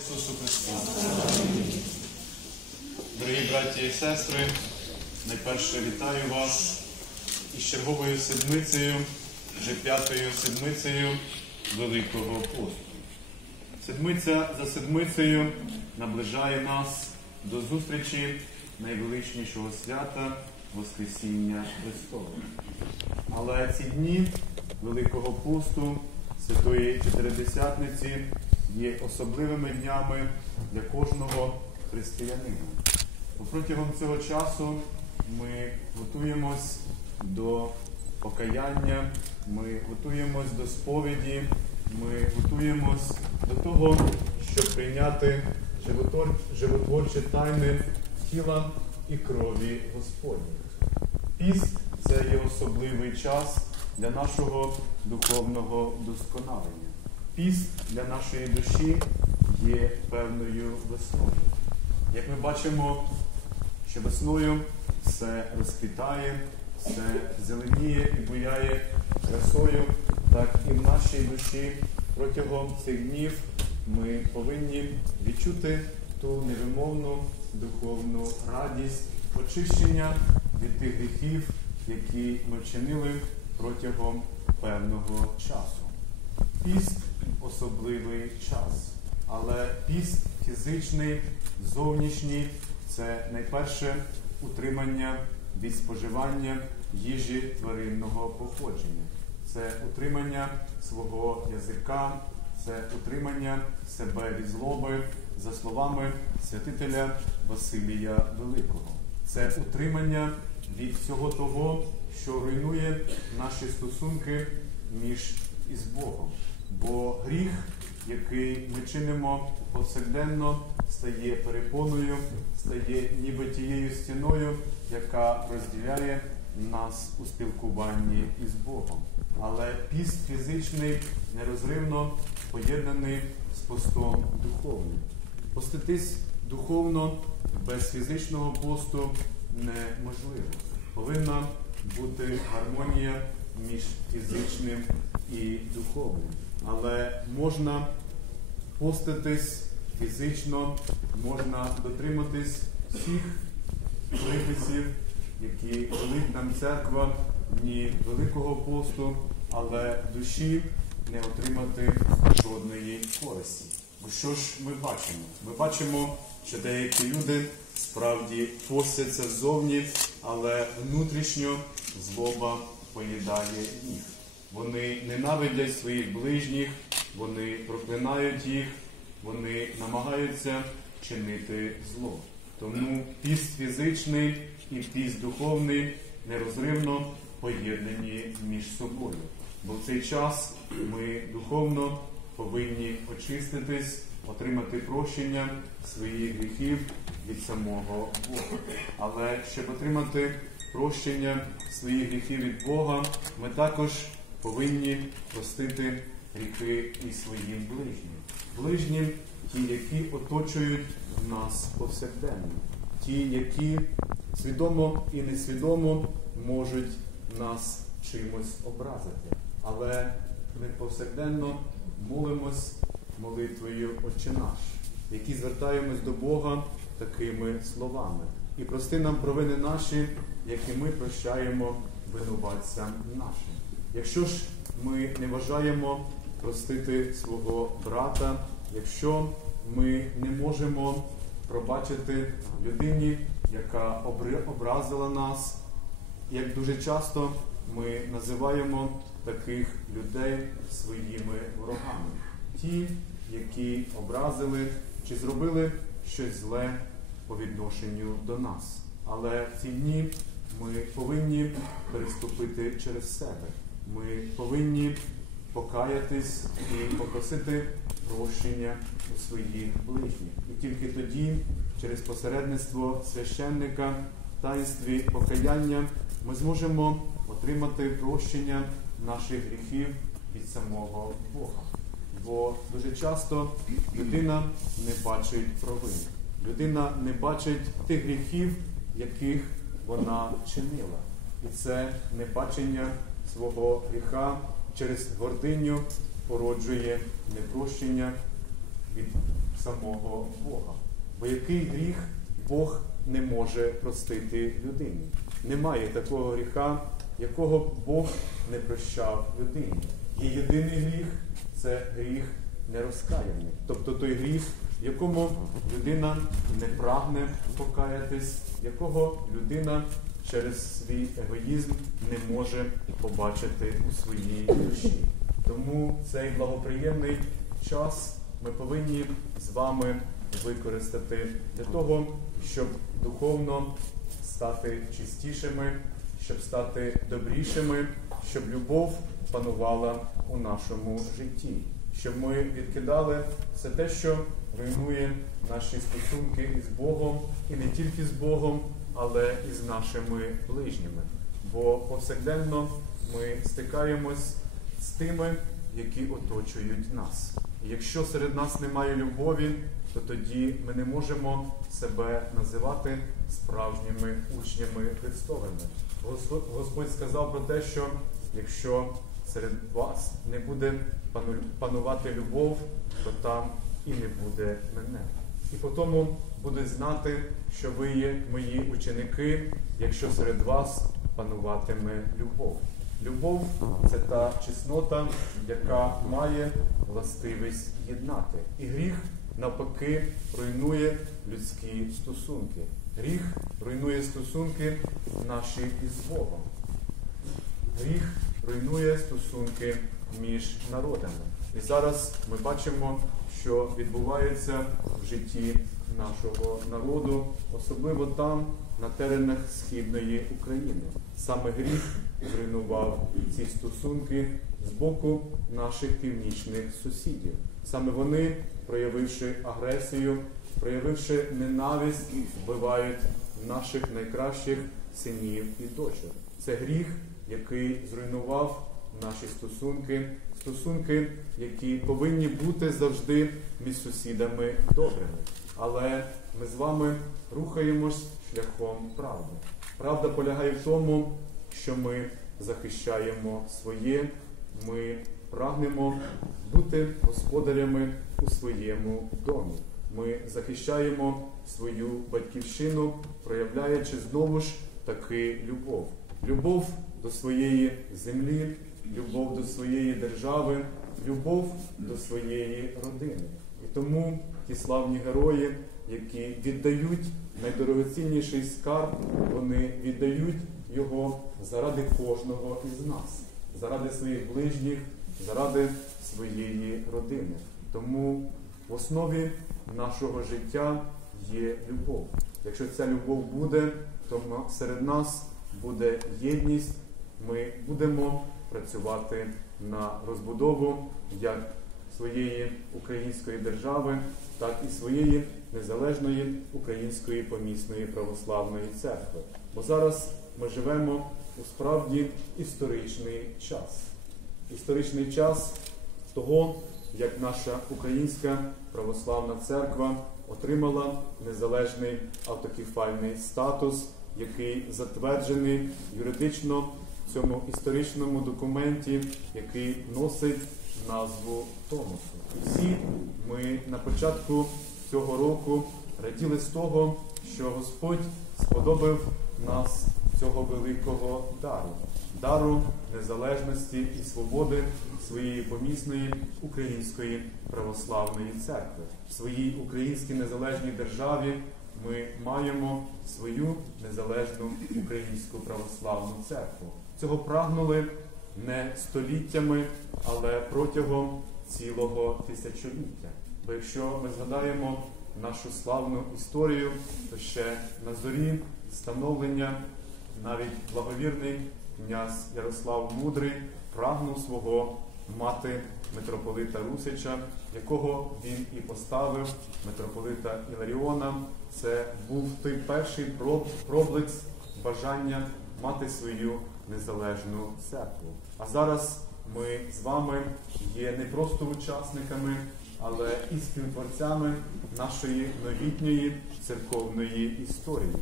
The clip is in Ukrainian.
Ісусу Христу. Дорогі браті і сестри, найперше вітаю вас із черговою седмицею, вже п'ятою седмицею Великого посту. Седмиця за седмицею наближає нас до зустрічі найвеличнішого свята Воскресіння Христового. Але ці дні Великого посту, Святої Чотиридесятниці є особливими днями для кожного християнина. Протягом цього часу ми готуємось до покаяння, ми готуємось до сповіді, ми готуємось до того, щоб прийняти животвор- животворчі тайни тіла і крові Господніх. Піст це є особливий час для нашого духовного досконалення. Піст для нашої душі є певною весною. Як ми бачимо, що весною все розквітає, все зеленіє і буяє красою, так і в нашій душі протягом цих днів ми повинні відчути ту невимовну духовну радість, очищення від тих гріхів, які ми вчинили протягом певного часу. Піст особливий час, але піст фізичний, зовнішній це найперше утримання від споживання їжі тваринного походження, це утримання свого язика, це утримання себе від злоби, за словами святителя Василія Великого. Це утримання від всього того, що руйнує наші стосунки між із Богом. Бо гріх, який ми чинимо повсякденно, стає перепоною, стає ніби тією стіною, яка розділяє нас у спілкуванні із Богом. Але піст фізичний нерозривно поєднаний з постом духовним. Поститись духовно без фізичного посту неможливо. Повинна бути гармонія між фізичним і духовним. Але можна поститись фізично, можна дотриматись всіх приписів, які велить нам церква дні Великого посту, але душі не отримати жодної користі. Бо що ж ми бачимо? Ми бачимо, що деякі люди справді постяться ззовні, але внутрішньо злоба поїдає їх. Вони ненавидять своїх ближніх, вони проклинають їх, вони намагаються чинити зло. Тому піст фізичний і піст духовний нерозривно поєднані між собою. Бо в цей час ми духовно повинні очиститись, отримати прощення своїх гріхів від самого Бога. Але щоб отримати прощення своїх гріхів від Бога, ми також повинні простити гріхи і своїм ближнім. Ближнім ті, які оточують нас повсякденно, ті, які свідомо і несвідомо можуть нас чимось образити. Але ми повсякденно молимось молитвою Отче наш, які звертаємось до Бога такими словами. І прости нам провини наші, які ми прощаємо винуватцям нашим. Якщо ж ми не бажаємо простити свого брата, якщо ми не можемо пробачити людині, яка образила нас, як дуже часто ми називаємо таких людей своїми ворогами, ті, які образили чи зробили щось зле по відношенню до нас. Але в ці дні ми повинні переступити через себе. Ми повинні покаятись і попросити прощення у своїх ближніх. І тільки тоді, через посередництво священника в таїнстві покаяння, ми зможемо отримати прощення наших гріхів від самого Бога. Бо дуже часто людина не бачить провин. Людина не бачить тих гріхів, яких вона чинила. І це небачення свого гріха через гординю породжує непрощення від самого Бога. Бо який гріх Бог не може простити людині? Немає такого гріха, якого Бог не прощав людині. Є єдиний гріх це гріх нерозкаяний. Тобто той гріх, якому людина не прагне покаятись, якого людина через свій егоїзм не може побачити у своїй душі. Тому цей благоприємний час ми повинні з вами використати для того, щоб духовно стати чистішими, щоб стати добрішими, щоб любов панувала у нашому житті, щоб ми відкидали все те, що руйнує наші стосунки із Богом, і не тільки з Богом, але і з нашими ближніми. Бо повсякденно ми стикаємось з тими, які оточують нас. І якщо серед нас немає любові, то тоді ми не можемо себе називати справжніми учнями Христовими. Господь, сказав про те, що якщо серед вас не буде панувати любов, то там і не буде мене. І по тому будуть знати, що ви є мої ученики, якщо серед вас пануватиме любов. Любов це та чеснота, яка має властивість єднати. І гріх навпаки руйнує людські стосунки. Гріх руйнує стосунки наші із Богом. Гріх руйнує стосунки між народами. І зараз ми бачимо, що відбувається в житті нашого народу, особливо там, на теренах Східної України. Саме гріх зруйнував ці стосунки з боку наших північних сусідів. Саме вони, проявивши агресію, проявивши ненависть, вбивають наших найкращих синів і дочок. Це гріх, який зруйнував наші стосунки, стосунки, які повинні бути завжди між сусідами добрими. Але ми з вами рухаємось шляхом правди. Правда полягає в тому, що ми захищаємо своє, ми прагнемо бути господарями у своєму домі. Ми захищаємо свою батьківщину, проявляючи знову ж таки любов. Любов до своєї землі, любов до своєї держави, любов до своєї родини. І тому ті славні герої, які віддають найдорогоцінніший скарб, вони віддають його заради кожного із нас, заради своїх ближніх, заради своєї родини. Тому в основі нашого життя є любов. Якщо ця любов буде, то серед нас буде єдність. Ми будемо працювати на розбудову як своєї української держави, так і своєї незалежної української помісної православної церкви. Бо зараз ми живемо у справді історичний час. Історичний час того, як наша українська православна церква отримала незалежний автокефальний статус, який затверджений юридично цьому історичному документі, який носить назву Томосу. Всі ми на початку цього року раділи з того, що Господь сподобав нас цього великого дару, дару незалежності і свободи своєї помісної української православної церкви. В своїй українській незалежній державі ми маємо свою незалежну українську православну церкву. Цього прагнули не століттями, але протягом цілого тисячоліття. Бо якщо ми згадаємо нашу славну історію, то ще на зорі становлення навіть благовірний князь Ярослав Мудрий прагнув свого мати митрополита Русича, якого він і поставив митрополита Іларіона. Це був той перший проб- бажання мати свою незалежну церкву. А зараз ми з вами є не просто учасниками, але і співтворцями нашої новітньої церковної історії.